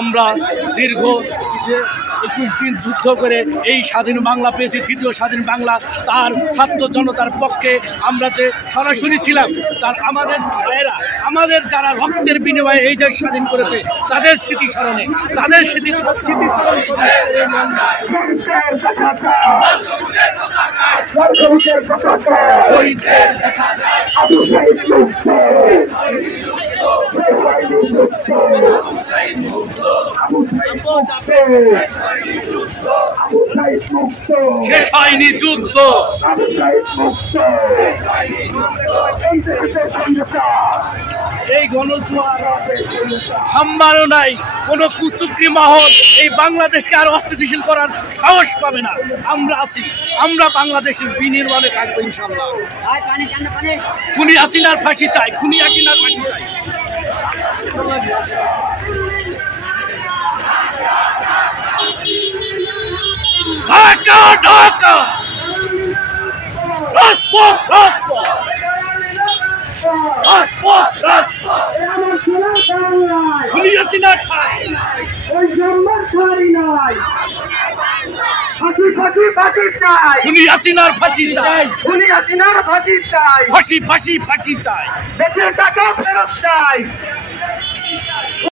আমরা দীর্ঘ যে 21 দিন যুদ্ধ করে এই স্বাধীন বাংলা পেয়েছি, দ্বিতীয় স্বাধীন বাংলা, তার ছাত্র জনতার পক্ষে আমরা যে সরাসরি ছিলাম, তার আমাদের ভাইয়েরা, আমাদের যারা রক্তের বিনিময়ে এই দেশ স্বাধীন করেছে, তাদের স্মৃতিস্মরণে, তাদের শেষ হয়নি যুদ্ধ, এই গণজোয়ার থামবারও নাই। কোন কুচক্রী মহল এই বাংলাদেশকে আর অস্থিতিশীল করার সাহস পাবে না। আমরা আছি, আমরা বাংলাদেশের বিনির্মাণে থাকবো ইনশাল্লাহ। খুনি হাসিনার ফাঁসি চাই, খুনি হাসিনার ফাঁসি চাই। ঢাকা ঢাকা, রাজপথ রাজপথ, রাজপথ রাজপথ, খুনি হাসিনার ঠাঁই ওই জন্মের ছাড়ি নাই, ফাঁসি ফাঁসি ফাঁসি চাই, খুনি হাসিনার ফাঁসি চাই, খুনি হাসিনার ফাঁসি চাই, ফাঁসি ফাঁসি ফাঁসি চাই, দেশের টাকা ফেরত চাই।